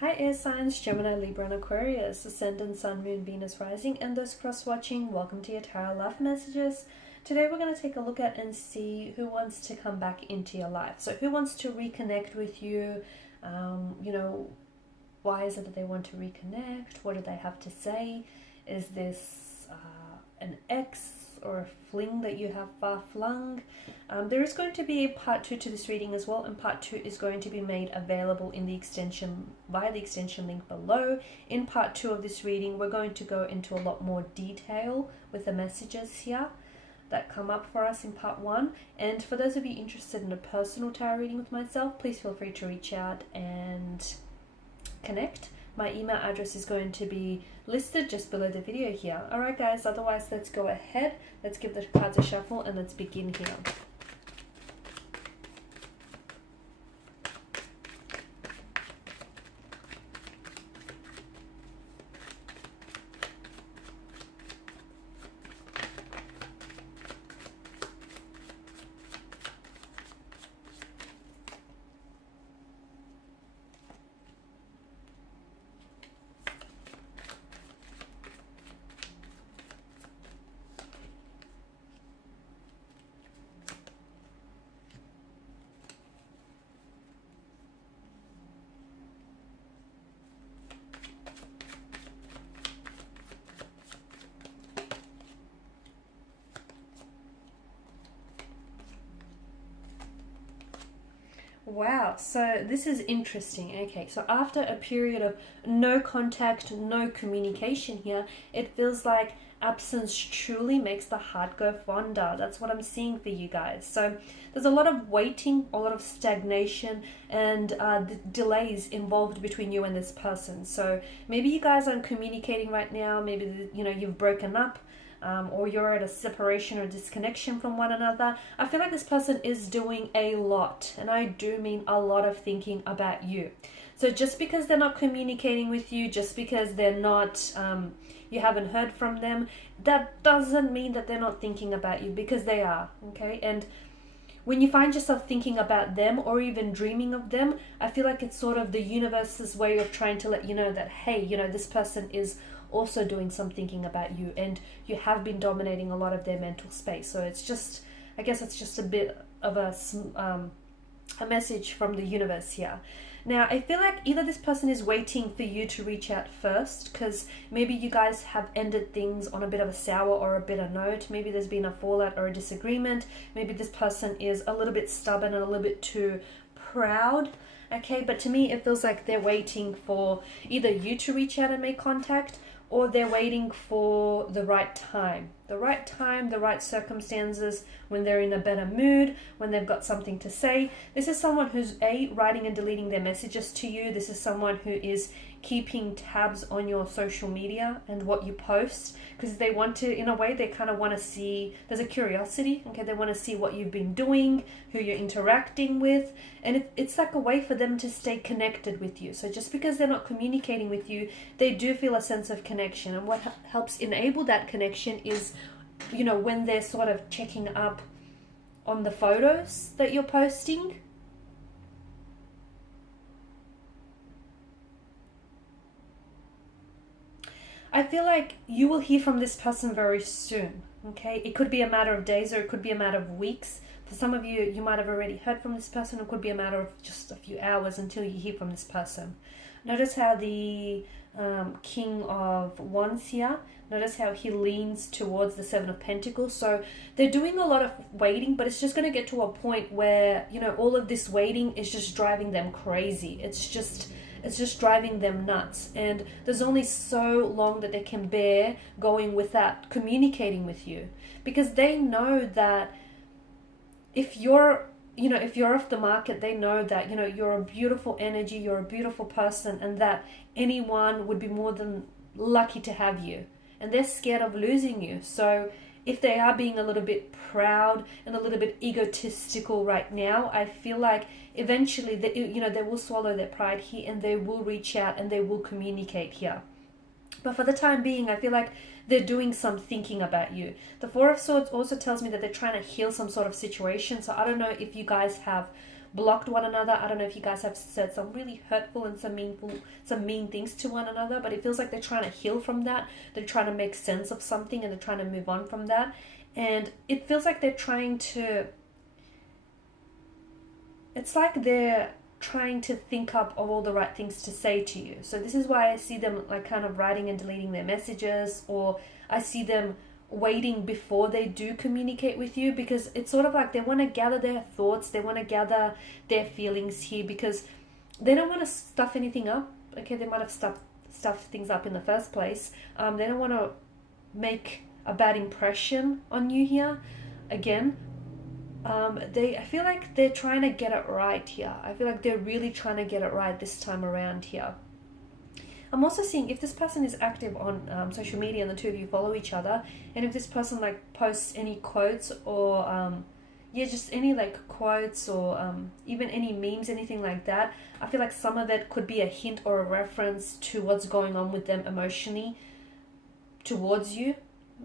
Hi air signs, Gemini, Libra and Aquarius, Ascendant, Sun, Moon, Venus, Rising, and those cross-watching. Welcome to your Tarot Love Messages. Today we're going to take a look at and see who wants to come back into your life. So who wants to reconnect with you? Why is it that they want to reconnect? What do they have to say? Is this an ex or a fling that you have far flung? There is going to be a part 2 to this reading as well, and part 2 is going to be made available in the extension via the extension link below. In part 2 of this reading, we're going to go into a lot more detail with the messages here that come up for us in part 1. And for those of you interested in a personal tarot reading with myself, please feel free to reach out and connect. My email address is going to be listed just below the video here. Alright guys, otherwise let's go ahead, let's give the cards a shuffle and let's begin here. Wow, so this is interesting. Okay, so after a period of no contact, no communication here, it feels like absence truly makes the heart go fonder. That's what I'm seeing for you guys. So there's a lot of waiting, a lot of stagnation, and delays involved between you and this person. So maybe you guys aren't communicating right now. Maybe you've broken up. Or you're at a separation or disconnection from one another. I feel like this person is doing a lot, and I do mean a lot of thinking about you. So just because they're not communicating with you, just because they're not, you haven't heard from them, that doesn't mean that they're not thinking about you, because they are, okay? And when you find yourself thinking about them or even dreaming of them, I feel like it's sort of the universe's way of trying to let you know that, hey, this person is also doing some thinking about you, and you have been dominating a lot of their mental space. So it's just, I guess it's just a bit of a message from the universe here. Now, I feel like either this person is waiting for you to reach out first, because maybe you guys have ended things on a bit of a sour or a bitter note. Maybe there's been a fallout or a disagreement. Maybe this person is a little bit stubborn and a little bit too proud. Okay, but to me, it feels like they're waiting for either you to reach out and make contact, or they're waiting for the right time, the right circumstances, when they're in a better mood, when they've got something to say. This is someone who's writing and deleting their messages to you. This is someone who is keeping tabs on your social media and what you post, because they want to, in a way, they kind of want to see, there's a curiosity, okay? They want to see what you've been doing, who you're interacting with, and it's like a way for them to stay connected with you. So just because they're not communicating with you, they do feel a sense of connection, and what helps enable that connection is, when they're sort of checking up on the photos that you're posting. I feel like you will hear from this person very soon, okay? It could be a matter of days, or it could be a matter of weeks. For some of you, you might have already heard from this person. It could be a matter of just a few hours until you hear from this person. Notice how the King of Wands here, notice how he leans towards the Seven of Pentacles. So they're doing a lot of waiting, but it's just going to get to a point where, all of this waiting is just driving them crazy. It's just driving them nuts, and there's only so long that they can bear going without communicating with you, because they know that if you're off the market, they know that you're a beautiful energy, you're a beautiful person, and that anyone would be more than lucky to have you, and they're scared of losing you. So if they are being a little bit proud and a little bit egotistical right now, I feel like eventually they will swallow their pride here, and they will reach out and they will communicate here. But for the time being, I feel like they're doing some thinking about you. The Four of Swords also tells me that they're trying to heal some sort of situation. So I don't know if you guys have blocked one another. I don't know if you guys have said some really hurtful and some mean things to one another, but it feels like they're trying to heal from that. They're trying to make sense of something and they're trying to move on from that. And it feels like they're trying to, it's like they're trying to think up of all the right things to say to you. So this is why I see them like kind of writing and deleting their messages, or I see them waiting before they do communicate with you, because it's sort of like they want to gather their thoughts, they want to gather their feelings here, because they don't want to stuff anything up. Okay, they might have stuffed things up in the first place. They don't want to make a bad impression on you here. Again, I feel like they're trying to get it right here. I feel like they're really trying to get it right this time around here. I'm also seeing if this person is active on social media and the two of you follow each other, and if this person like posts any quotes or just any like quotes or even any memes, anything like that, I feel like some of it could be a hint or a reference to what's going on with them emotionally towards you.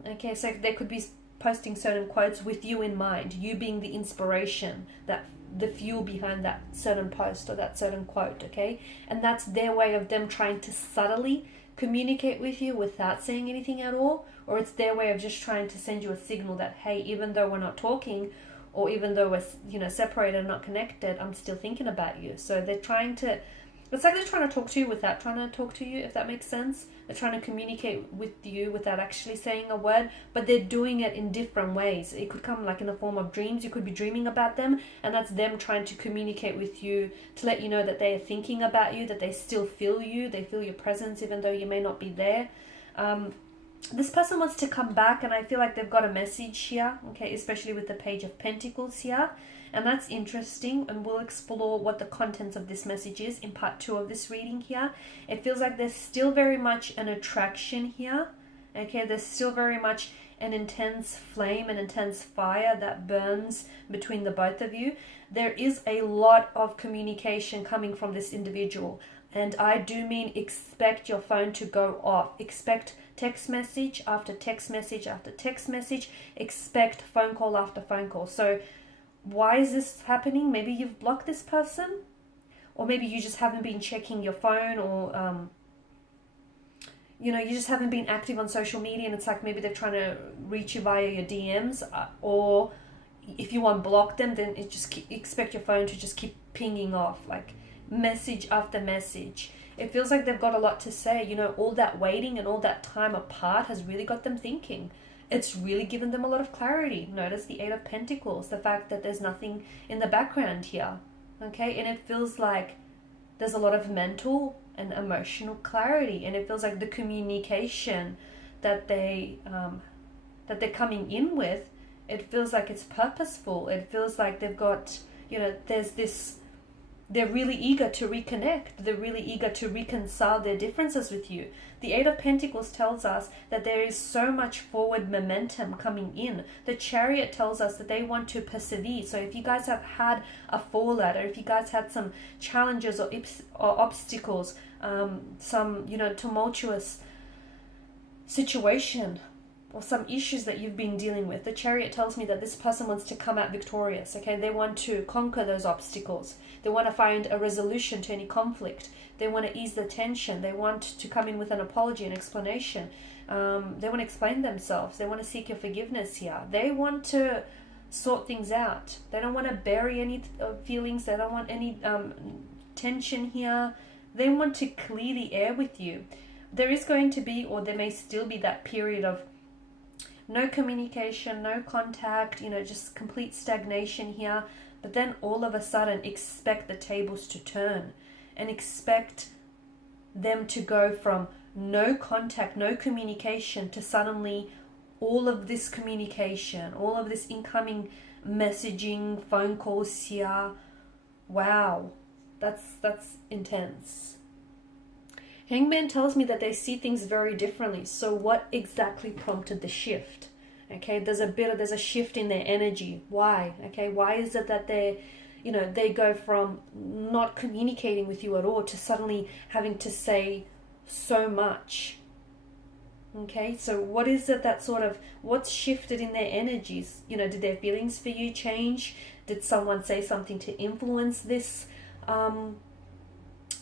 Okay, so they could be posting certain quotes with you in mind, you being the inspiration, that the fuel behind that certain post or that certain quote. Okay, and that's their way of them trying to subtly communicate with you without saying anything at all, or it's their way of just trying to send you a signal that, hey, even though we're not talking, or even though we're separated and not connected, I'm still thinking about you. So they're trying to, it's like they're trying to talk to you without trying to talk to you, if that makes sense. They're trying to communicate with you without actually saying a word, but they're doing it in different ways. It could come like in the form of dreams. You could be dreaming about them, and that's them trying to communicate with you to let you know that they are thinking about you, that they still feel you, they feel your presence even though you may not be there. This person wants to come back, and I feel like they've got a message here, okay, especially with the Page of Pentacles here. And that's interesting, and we'll explore what the contents of this message is in part 2 of this reading here. It feels like there's still very much an attraction here. Okay, there's still very much an intense flame, an intense fire that burns between the both of you. There is a lot of communication coming from this individual. And I do mean expect your phone to go off. Expect text message after text message after text message. Expect phone call after phone call. So why is this happening? Maybe you've blocked this person, or maybe you just haven't been checking your phone, or you just haven't been active on social media, and it's like maybe they're trying to reach you via your DMs, or if you unblock them, then expect your phone to just keep pinging off like message after message. It feels like they've got a lot to say. All that waiting and all that time apart has really got them thinking. It's really given them a lot of clarity. Notice the 8 of Pentacles, the fact that there's nothing in the background here. Okay, and it feels like there's a lot of mental and emotional clarity, and it feels like the communication that they're coming in with, it feels like it's purposeful. It feels like they've got, there's this, they're really eager to reconnect. They're really eager to reconcile their differences with you. The 8 of Pentacles tells us that there is so much forward momentum coming in. The Chariot tells us that they want to persevere. So if you guys have had a fallout, or if you guys had some challenges or obstacles, some, tumultuous situation, or some issues that you've been dealing with, the Chariot tells me that this person wants to come out victorious. Okay, they want to conquer those obstacles. They want to find a resolution to any conflict. They want to ease the tension. They want to come in with an apology, an explanation. They want to explain themselves. They want to seek your forgiveness here. They want to sort things out. They don't want to bury any feelings. They don't want any tension here. They want to clear the air with you. There is going to be, or there may still be, that period of no communication, no contact, just complete stagnation here. But then all of a sudden, expect the tables to turn, and expect them to go from no contact, no communication, to suddenly all of this communication, all of this incoming messaging, phone calls here. Wow, that's intense. Hangman tells me that they see things very differently. So what exactly prompted the shift? Okay, there's a shift in their energy. Why? Okay, why is it that they go from not communicating with you at all to suddenly having to say so much? Okay, so what is it that what's shifted in their energies? Did their feelings for you change? Did someone say something to influence this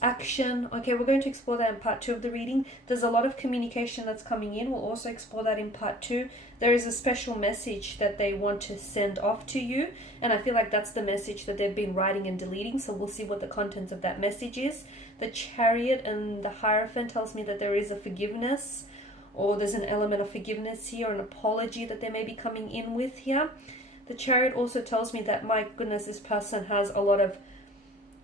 action? Okay, we're going to explore that in part 2 of the reading. There's a lot of communication that's coming in. We'll also explore that in part 2. There is a special message that they want to send off to you, and I feel like that's the message that they've been writing and deleting, so we'll see what the contents of that message is. The Chariot and the Hierophant tells me that there is a forgiveness, or there's an element of forgiveness here, or an apology that they may be coming in with here. The Chariot also tells me that, my goodness, this person has a lot of,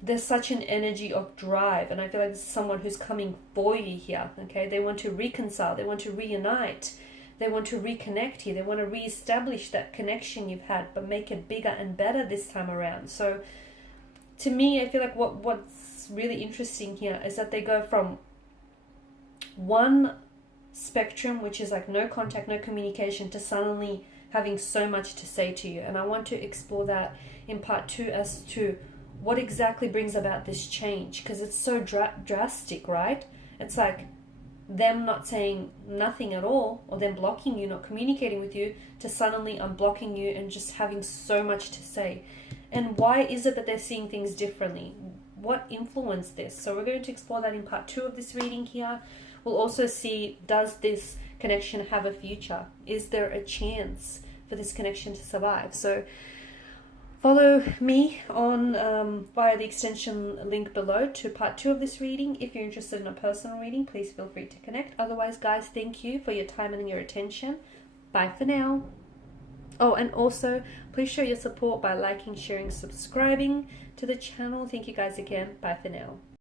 there's such an energy of drive, and I feel like this is someone who's coming for you here. Okay, they want to reconcile, they want to reunite, they want to reconnect here, they want to reestablish that connection you've had, but make it bigger and better this time around. So to me, I feel like what's really interesting here is that they go from one spectrum, which is like no contact, no communication, to suddenly having so much to say to you. And I want to explore that in part 2 as to what exactly brings about this change, because it's so drastic, right? It's like them not saying nothing at all, or them blocking you, not communicating with you, to suddenly unblocking you and just having so much to say. And why is it that they're seeing things differently? What influenced this? So we're going to explore that in part 2 of this reading here. We'll also see, does this connection have a future? Is there a chance for this connection to survive? So follow me on via the extension link below to part 2 of this reading. If you're interested in a personal reading, please feel free to connect. Otherwise, guys, thank you for your time and your attention. Bye for now. Oh, and also, please show your support by liking, sharing, subscribing to the channel. Thank you guys again. Bye for now.